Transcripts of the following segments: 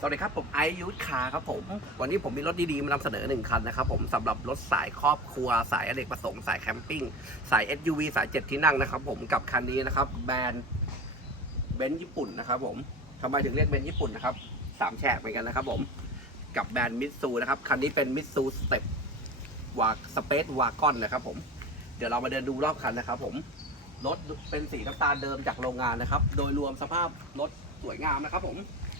สวัสดีครับผมไอยูทคาครับผมวันนี้ผมมีรถดีๆมานำเสนอหนึ่งคันนะครับผมสำหรับรถสายครอบครัว สายอเนกประสงค์สายแคมปิ้งสาย SUV สายเจ็ดที่นั่งนะครับผมกับคันนี้นะครับแบรนด์เบนซ์ญี่ปุ่นนะครับผมทำไมถึงเรียกเบนซ์ญี่ปุ่นนะครับสามแฉกเหมือนกันนะครับผมกับแบรนด์มิตซูนะครับคันนี้เป็นมิตซูสเต็ปวากสเปซวากอนนะครับผมเดี๋ยวเรามาเดินดูรอบคันนะครับผมรถเป็นสีน้ำตาลเดิมจากโรงงานนะครับ โดยรวมสภาพรถสวยงามนะครับผม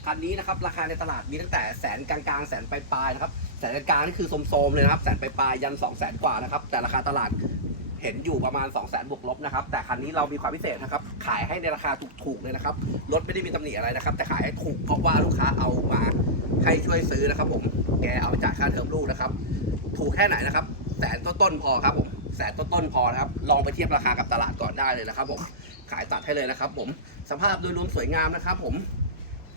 คันนี้นะครับราคาในตลาดมีตั้งแต่แสนกลางๆแสนปลายๆนะครับแสนกลางนี่คือโสมๆเลยนะครับแสนปลายๆยัน2องแสนกว่านะครับแต่ราคาตลาดเห็นอยู่ประมาณ 2 0 0แสนบวกลบนะครับ แต่คันนี้เรามีความพิเศษนะครับ ขายให้ในราคาถูกๆเลยนะครับ รถไม่ได้มีตำหนิอะไรนะครับ แต่ขายให้ถูกเพราะว่าลูกค้าเอามาให้ช่วยซื้อนะครับ ผม แกเอาไปจ่ายค่าเทอมลูกนะครับ ถูกแค่ไหนนะครับ แสนต้นๆพอครับผม แสนต้นๆพอนะครับ ลองไปเทียบราคากับตลาดก่อนได้เลยนะครับ ผม ขายตัดให้เลยนะครับ ผม สภาพโดยรวมสวยงามนะครับ ผม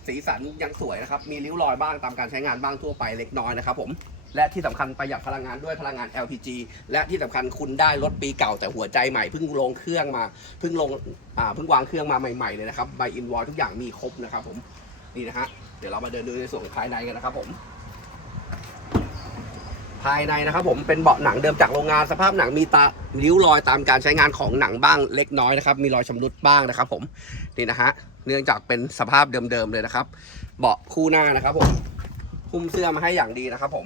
สีสันยังสวยนะครับ มีริ้วรอยบ้างตามการใช้งานบ้างทั่วไปเล็กน้อยนะครับผม และที่สำคัญประหยัดพลังงานด้วยพลังงาน LPG และที่สำคัญคุณได้รถปีเก่าแต่หัวใจใหม่เพิ่งลงเครื่องมาเพิ่งลงอ่าเพิ่งวางเครื่องมาใหม่ๆเลยนะครับใบอินวอลทุกอย่างมีครบนะครับผมนี่นะฮะเดี๋ยวเรามาเดินดูในส่วนภายในกันนะครับผม ภายในนะครับผมเป็นเบาะหนังเดิมจากโรงงานสภาพหนังมีตาริ้วรอยตามการใช้งานของหนังบ้างเล็กน้อยนะครับมีรอยชำรุดบ้างนะครับ ผมนี่นะฮะเนื่องจากเป็นสภาพเดิมๆเลยนะครับ เบาะคู่หน้านะครับ ผมหุ้มเสื้อมาให้อย่างดีนะครับ ผม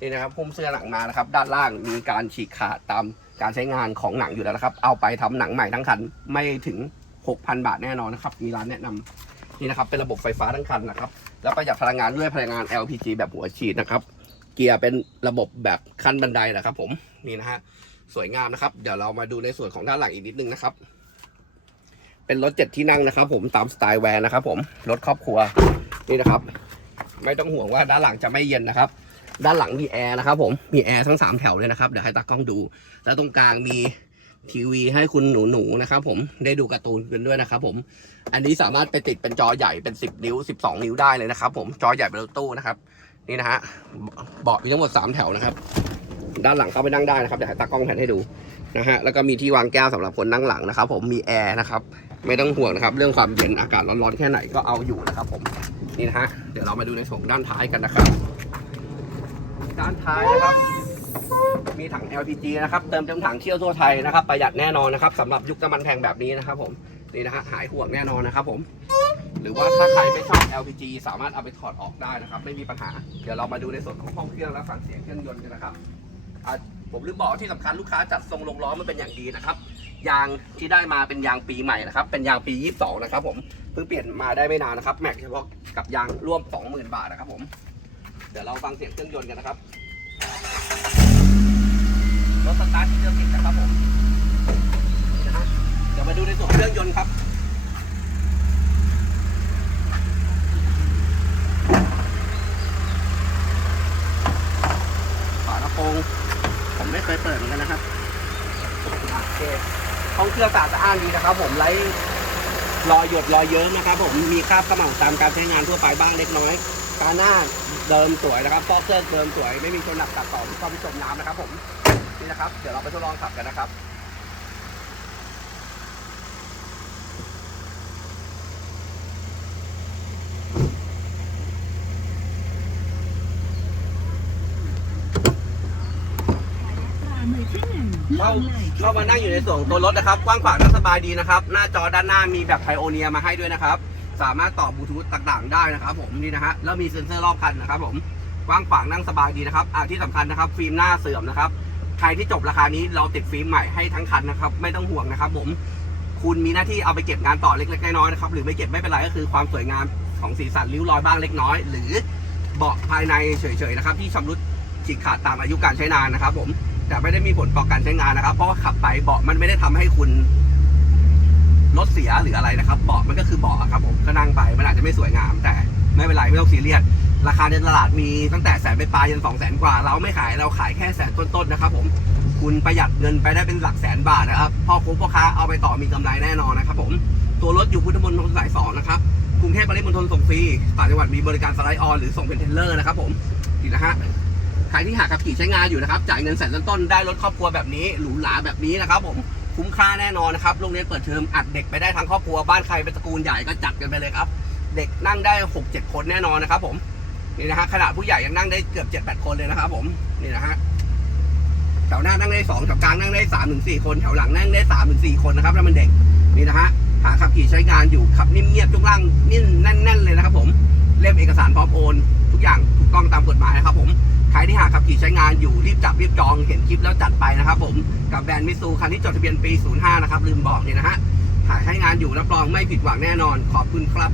นี่นะครับหุ้มเสื้อหนังมานะครับ ด้านล่างมีการฉีกขาดตามการใช้งานของหนังอยู่แล้วนะครับ เอาไปทำหนังใหม่ทั้งคันไม่ถึง 6,000 บาทแน่นอนนะครับ มีร้านแนะนำนี่นะครับเป็นระบบไฟฟ้าทั้งคันนะครับ แล้วประหยัดพลังงานด้วยพลังงาน LPG แบบหัวฉีดนะครับ เกียร์เป็นระบบแบบขั้นบันไดนะครับผมนี่นะฮะสวยงามนะครับ เดี๋ยวเรามาดูในส่วนของด้านหลังอีกนิดนึงนะครับ เป็นรถเจ็ดที่นั่งนะครับ ผมตามสไตล์แวนนะครับ ผมรถครอบครัวนี่นะครับ ไม่ต้องห่วงว่าด้านหลังจะไม่เย็นนะครับ ด้านหลังมีแอร์นะครับ ผมมีแอร์ทั้งสามแถวเลยนะครับเดี๋ยวให้ตากล้องดู แล้วตรงกลางมีทีวีให้คุณหนูๆนะครับ ผมได้ดูการ์ตูนกันด้วยนะครับ ผม อันนี้สามารถไปติดเป็นจอใหญ่เป็น 10 นิ้ว 12 นิ้วได้เลยนะครับ ผมจอใหญ่เป็นรถตู้นะครับ นี่นะฮะเบาะมีทั้งหมด 3 แถวนะครับ ด้านหลังเข้าไปนั่งได้นะครับเดี๋ยวให้ตากล้องแผนให้ดูนะฮะแล้วก็มีที่วางแก้วสำหรับคนนั่งหลังนะครับ ผมมีแอร์นะครับไม่ต้องห่วงนะครับ เรื่องความเย็นอากาศร้อนๆแค่ไหนก็เอาอยู่นะครับ ผมนี่นะฮะเดี๋ยวเรามาดูในส่วนด้านท้ายกันนะครับ ด้านท้ายนะครับ มีถัง LPG นะครับเติมเต็มถังเที่ยวทั่วไทยนะครับประหยัดแน่นอนนะครับสำหรับยุคน้ำมันแพงแบบนี้นะครับ ผมนี่นะฮะหายห่วงแน่นอนนะครับ ผม หรือว่าถ้าใครไม่ชอบ LPG สามารถเอาไปถอดออกได้นะครับ ไม่มีปัญหา เดี๋ยวเรามาดูในส่วนของห้องเครื่องและฟังเสียงเครื่องยนต์กันนะครับผมลืมบอกที่สำคัญลูกค้าจัดทรงลงล้อมันเป็นอย่างดีนะครับ ยางที่ได้มาเป็นยางปีใหม่นะครับ เป็นยางปี 22 นะครับผม เพิ่งเปลี่ยนมาได้ไม่นานนะครับ แม็กเฉพาะกับยางร่วม 20,000 บาทนะครับผม เดี๋ยวเราฟังเสียงเครื่องยนต์กันนะครับ รถสตาร์ทที่เดิมติดนะครับผมเดี๋ยวมาดูในส่วนเครื่องยนต์ครับ ฝากระโปรงผมไม่เคยเปิดเหมือนกันนะครับอะโอเคห้ องเครื่องสะอาดสะอ้านดีนะครับผมไร้รอยหยดรอยเยิ้มนะครับผมมีคราบเขม่าตามการใช้งานทั่วไปบ้างเล็กน้อยตาหน้าเดิมสวยนะครับฟอกเกองเดิมสวย ไม่มีชนหนักตัดต่อที่เข้าไปจมน้ำนะครับผมนี่นะครับ เดี๋ยวเราไปทดลองขับกันนะครับ เข้าเข้ามานั่งอยู่ในส่วนของตัวรถนะครับ กว้างขวางนั่งสบายดีนะครับ หน้าจอด้านหน้ามีแบบไพโอเนียมาให้ด้วยนะครับ สามารถต่อบลูทูธต่างๆ ได้นะครับผมนี่นะฮะแล้วมีเซ็นเซอร์รอบคันนะครับผมกว้างขวางนั่งสบายดีนะครับอ่าที่สำคัญนะครับ ฟิล์มหน้าเสื่อมนะครับ ใครที่จบราคานี้เราติดฟิล์มใหม่ให้ทั้งคันนะครับ ไม่ต้องห่วงนะครับ ผม คุณมีหน้าที่เอาไปเก็บงานต่อเล็กๆน้อยๆนะครับ หรือไม่เก็บไม่เป็นไรก็คือความสวยงามของสีสันริ้วรอยบ้างเล็กน้อย หรือเบาะภายในเฉยๆนะครับ ที่ชำรุดฉีกขาดตามอายุการใช้งานนะครับ ผม แต่ไม่ได้มีผลต่อการใช้งานนะครับ เพราะว่าขับไปเบาะมันไม่ได้ทำให้คุณรถเสียหรืออะไรนะครับ เบาะมันก็คือเบาะครับผมก็นั่งไปมันอาจจะไม่สวยงาม แต่ไม่เป็นไรไม่ต้องซีเรียสราคาในตลาดมีตั้งแต่แสนไปปลายยันสองแสนกว่า เราไม่ขายเราขายแค่แสนต้นๆนะครับ ผมคุณประหยัดเงินไปได้เป็นหลักแสนบาทนะครับพ่อคุ้มพ่อค้าเอาไปต่อมีกำไรแน่นอนนะครับ ผมตัวรถอยู่พุทธมณฑลสายสองนะครับกรุงเทพปริมณฑลส่งฟรีต่างจังหวัดมีบริการสไลด์ออนหรือส่งเป็นเทรลเลอร์นะครับ ผมดีนะฮะ ใครที่หาขับขี่ใช้งานอยู่นะครับ จ่ายเงินแสนต้นๆได้รถครอบครัวแบบนี้หรูหราแบบนี้นะครับผมคุ้มค่าแน่นอนนะครับโรงเรียนเปิดเทอมอัดเด็กไปได้ทั้งครอบครัวบ้านใครเป็นตระกูลใหญ่ก็จัดกันไปเลยครับ เด็กนั่งได้หกเจ็ดคนแน่นอนนะครับ ผมนี่นะฮะขนาดผู้ใหญ่ยังนั่งได้เกือบเจ็ดแปดคนเลยนะครับ ผมนี่นะฮะแถวหน้านั่งได้สองแถวกลางนั่งได้สามถึงสี่คนแถวหลังนั่งได้สามถึงสี่คนนะครับแล้วมันเด็กนี่นะฮะหาขับขี่ใช้งานอยู่ขับนิ่มเงียบทุกล่างนิ่มแน่น ๆ เลยนะครับ ผมเล่มเอกสารพร้อมโอน ทุกอย่างถูกต้องตามกฎหมายนะครับผม ใครที่หาขับขี่ใช้งานอยู่รีบจับรีบจองเห็นคลิปแล้วจัดไปนะครับผมกับแบรนด์มิซูคันที่จดทะเบียนปี 05 นะครับลืมบอกเนี่ยนะฮะหาใช้งานอยู่รับรองไม่ผิดหวังแน่นอนขอบคุณครับ